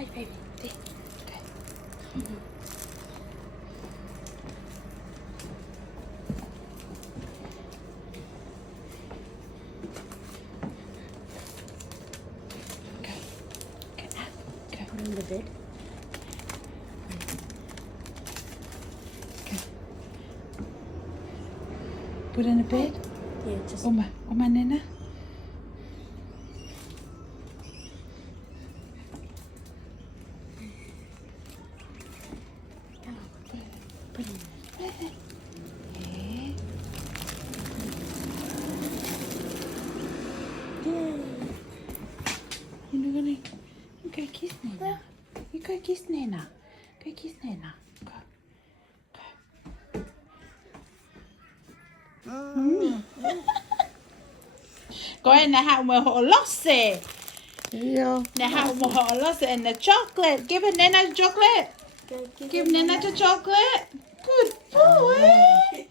Vai, baby. Đi. Okay. Go. Get up. Go. Put on the bed. Go. Put in the bed. Yeah, just Oma Nena. put in. Yeah. Yay. You gonna go kiss Nena. You go kiss Nena. Go kiss Nena. Go. Gå in the house with her Lossie. Yeah. The house with her Lossie and the chocolate. Give her Nena the chocolate. Give Nena the chocolate. Good boy.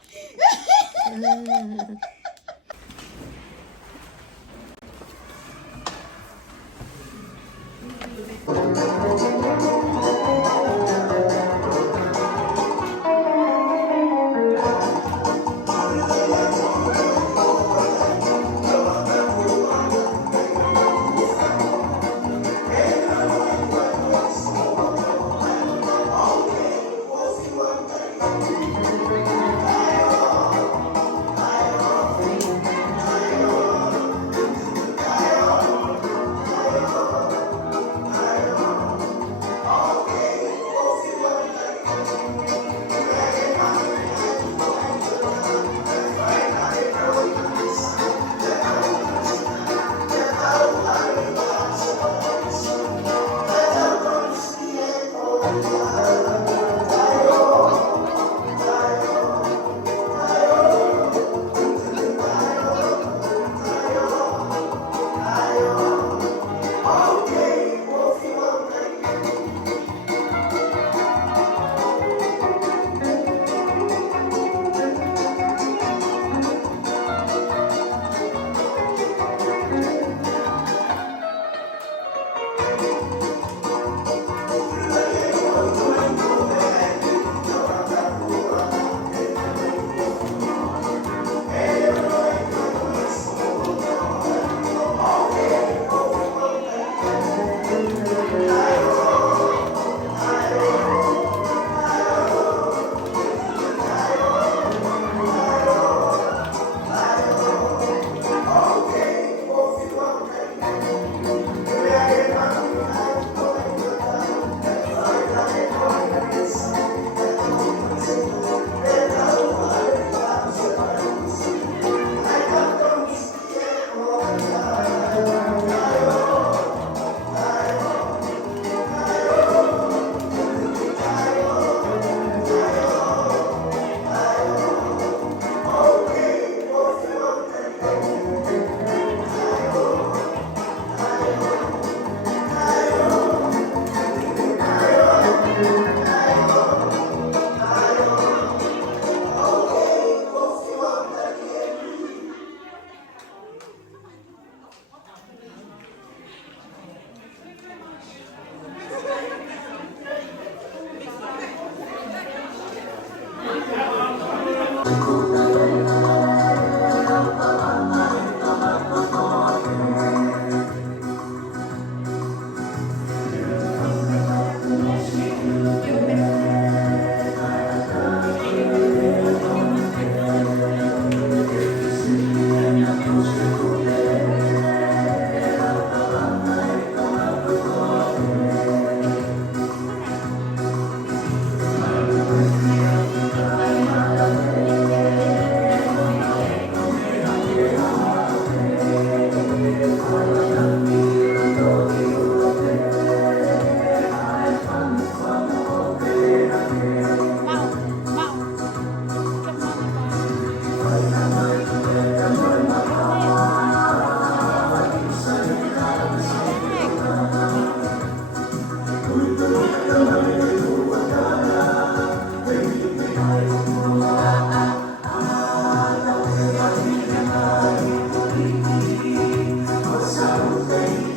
Something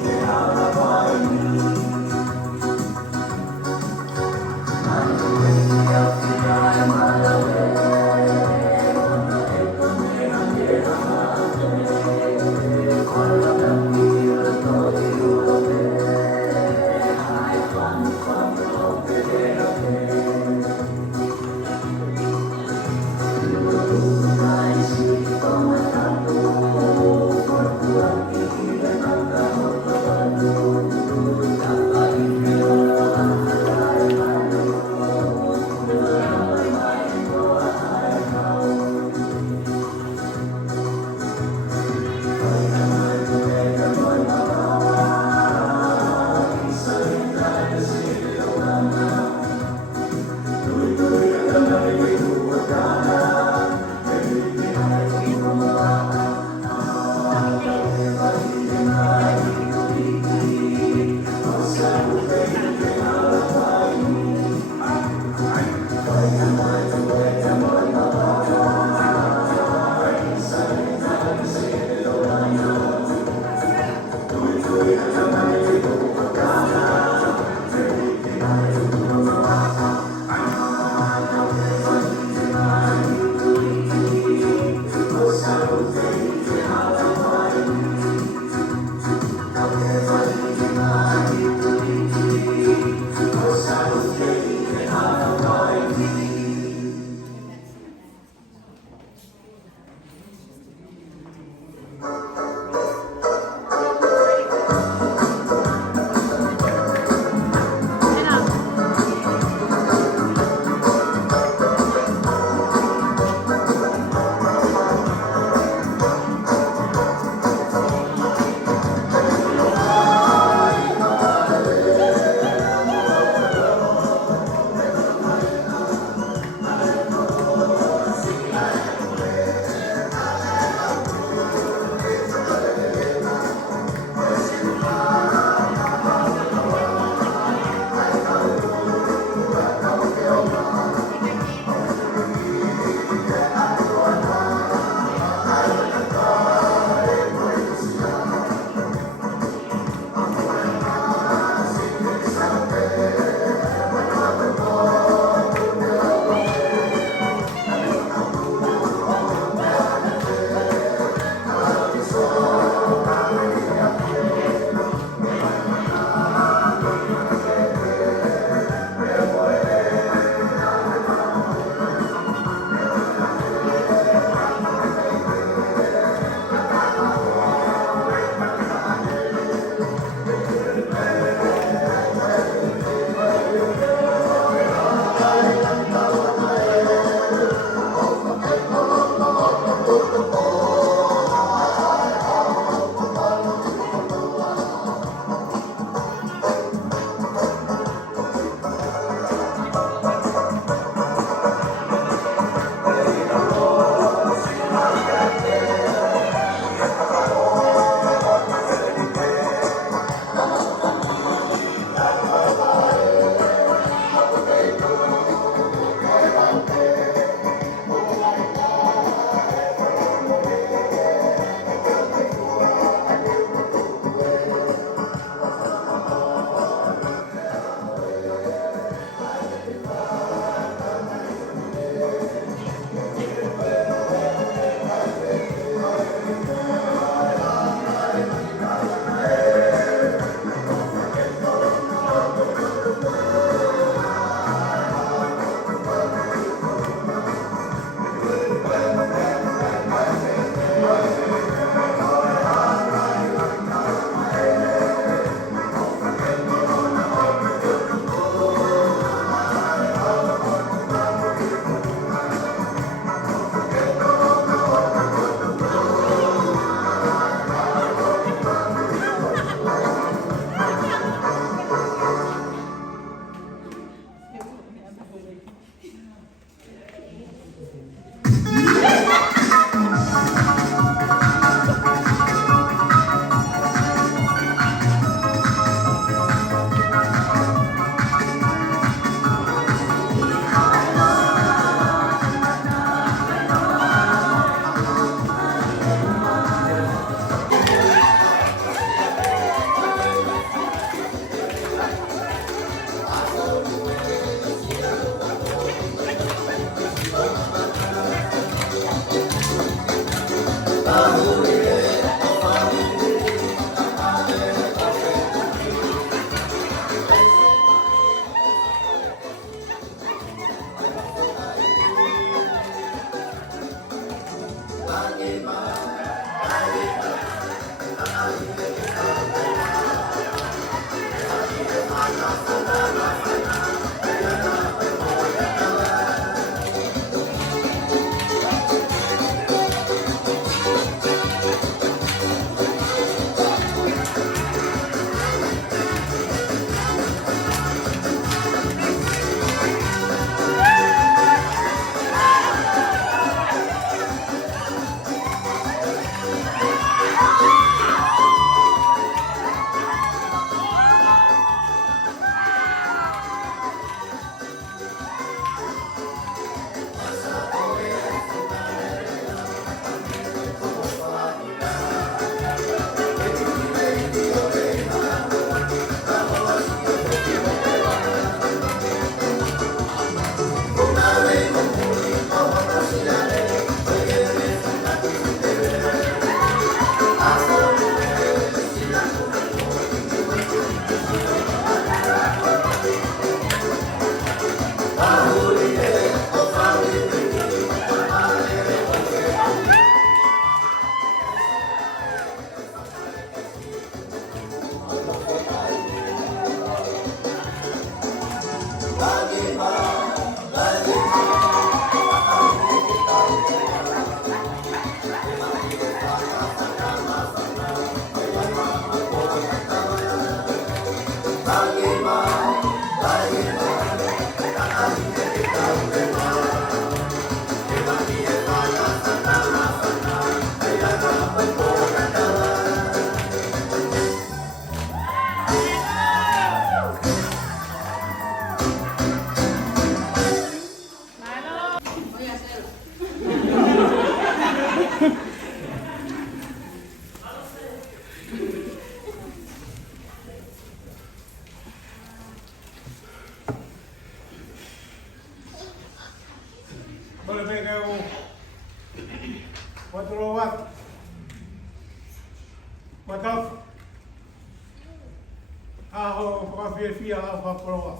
Aho whakawhiawhia a whakoroa.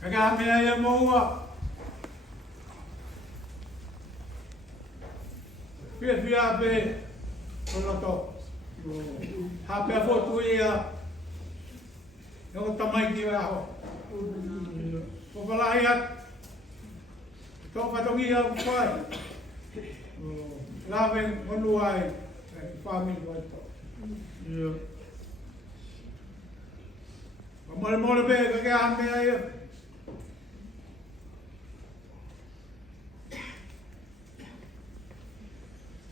Kaka mea ia moua. Whiawhia pe konoto. Hapea fotu ia. Nō tamai ki aho. Popalahi at. Tō patongi au whai. Lawe monu ai. Whamini wai tō. Mole mole be ka ke ame ai.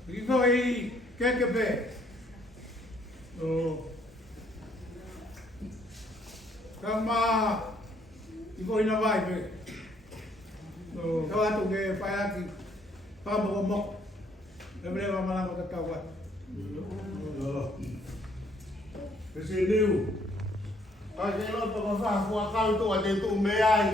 Iko I ke be. Kama iko ina vai be. Kawa tu ke pai aki. Pamo mo. Lebre wa mala ka kawa. Kasi liu. Pagi lo to fa fu akal to ade tu me ai.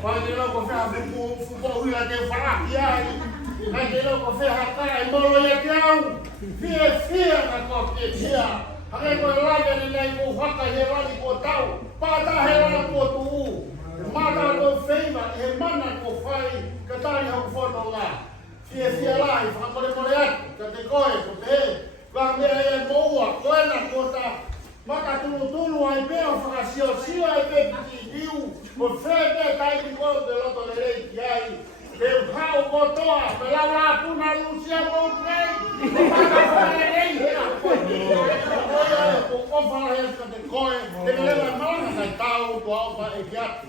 Pagi lo ko fa fu ko hu la te fa ai. Pagi lo ko fa ka ai mo lo ya tau. Fia na ko ke tia. Hake ko la ga ni nei ko fa ka he wa ni ko tau. Pa ta he wa ko tu. Mana no feima e mana ko fai ka tari ho fo no la. Fia la fa ko le mo le ka te koe ko te. Ka me e moua, koe na kota, maka tulu ai peo whakasio ai pe piti diu, o whete tai ki kō te loto le rei ki ai, te hau kotoa, pe lau la puna lucia mou trei, o maka whare rei hea koe, o kofala hea ka te koe, te lewa mana kai tau to au pa e ki atu.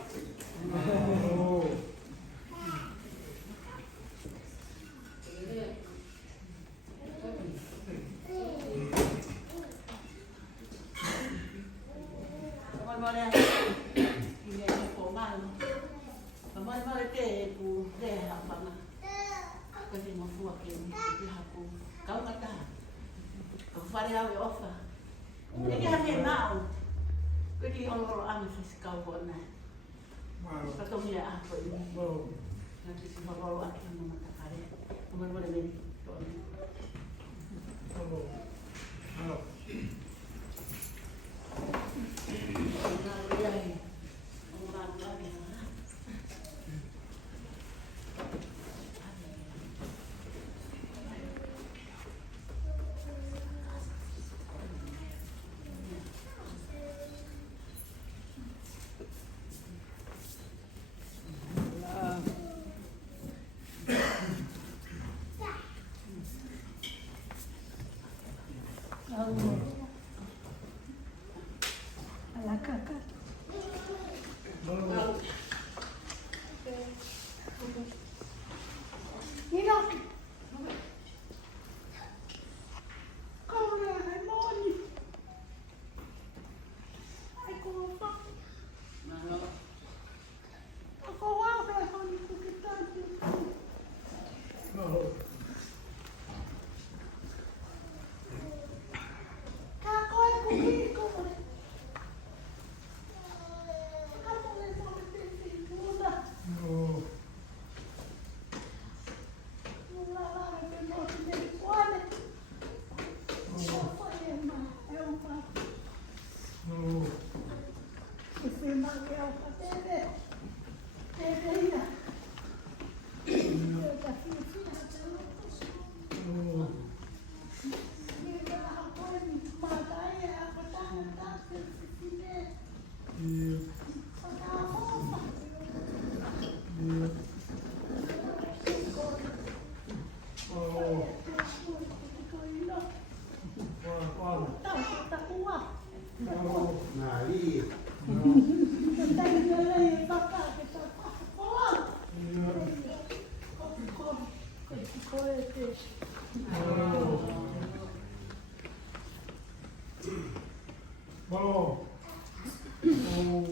Malo,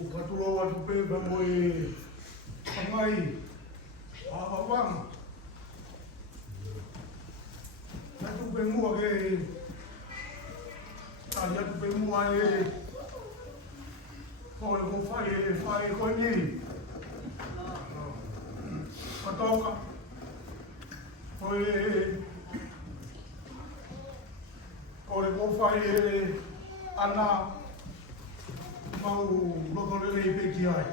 katulong watu pe bamoi pangai, awang. Natu pe mua ke, natu pe mua ke, kau le fai kau ni. Katoka, kau Ore ko whai e ana mau loko le le peki ai.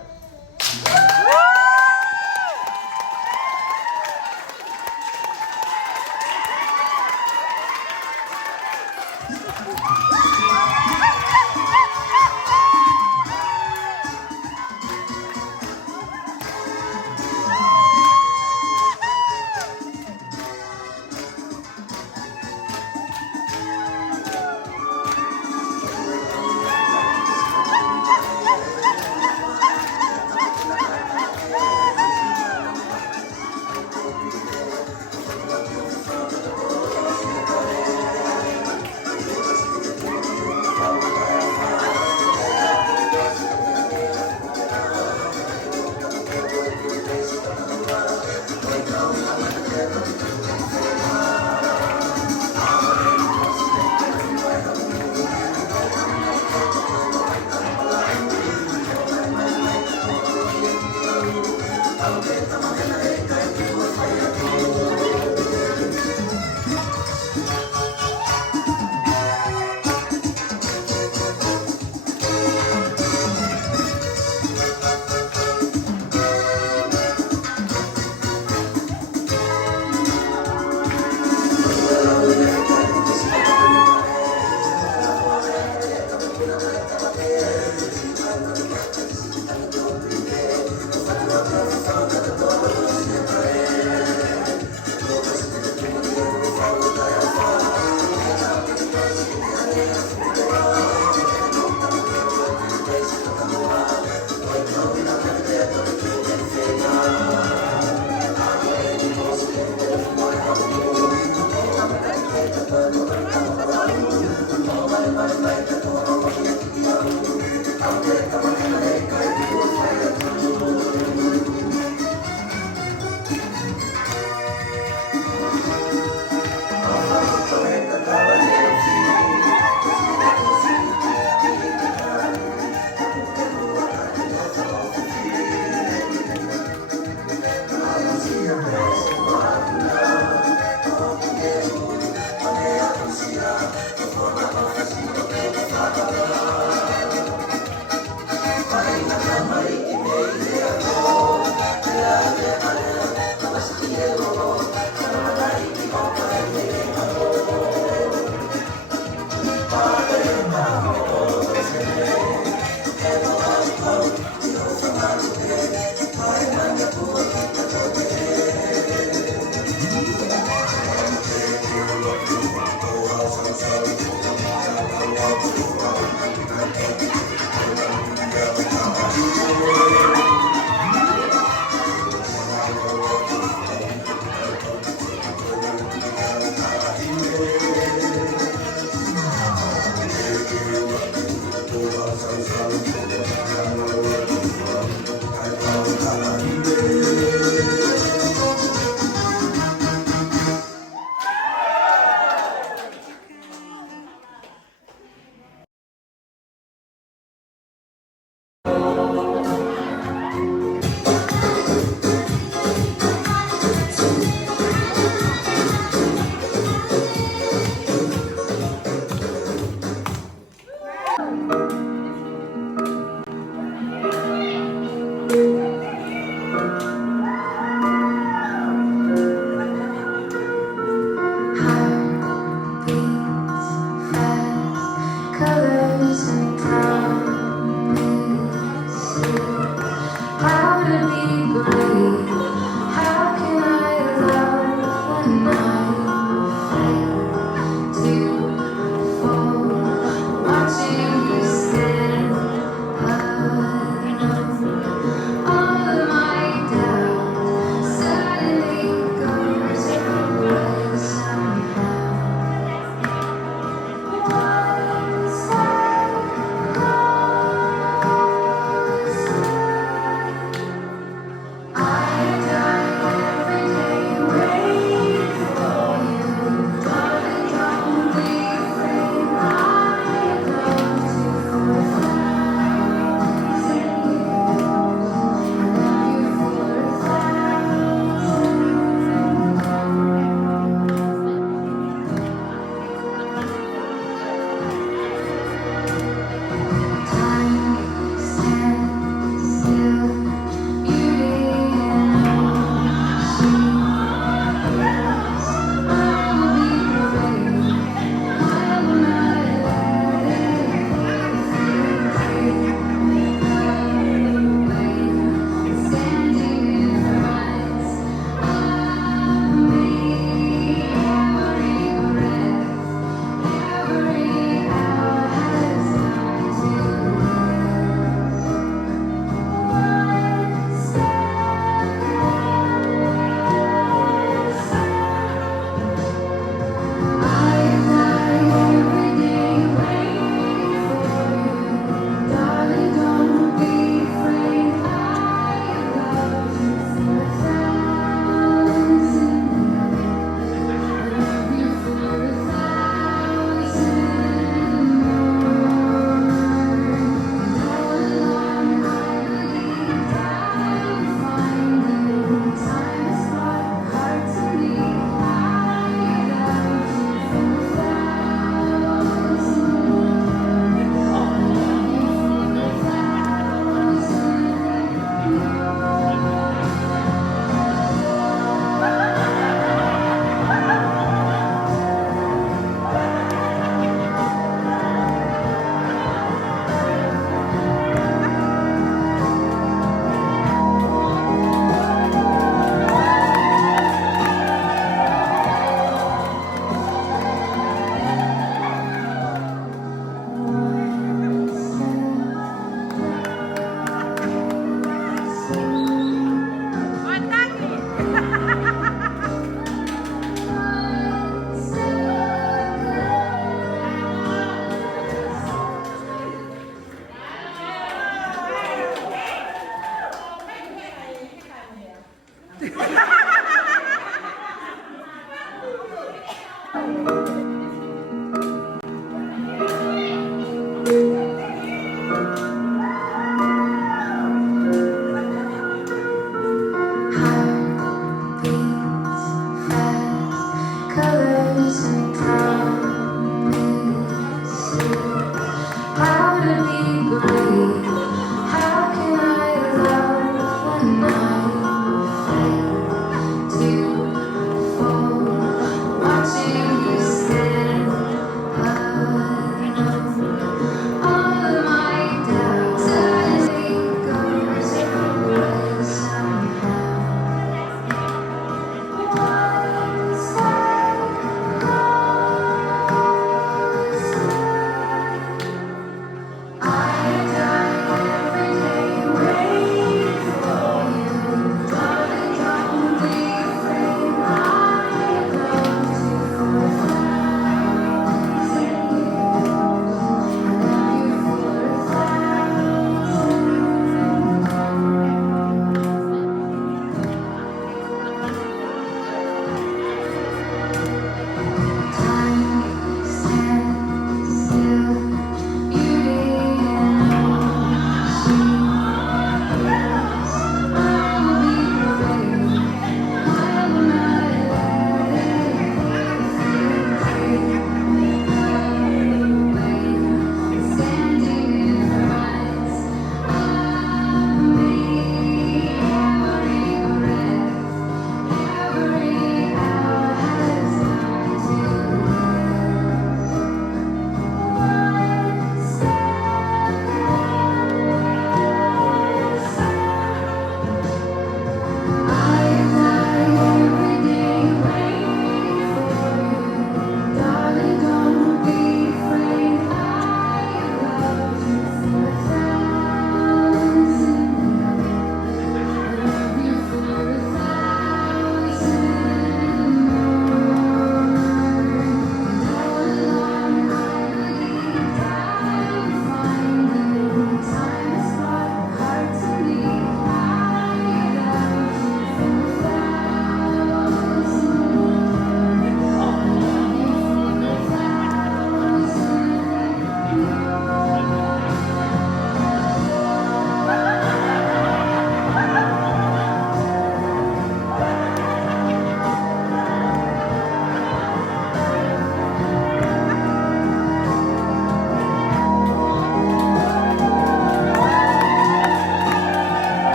Thank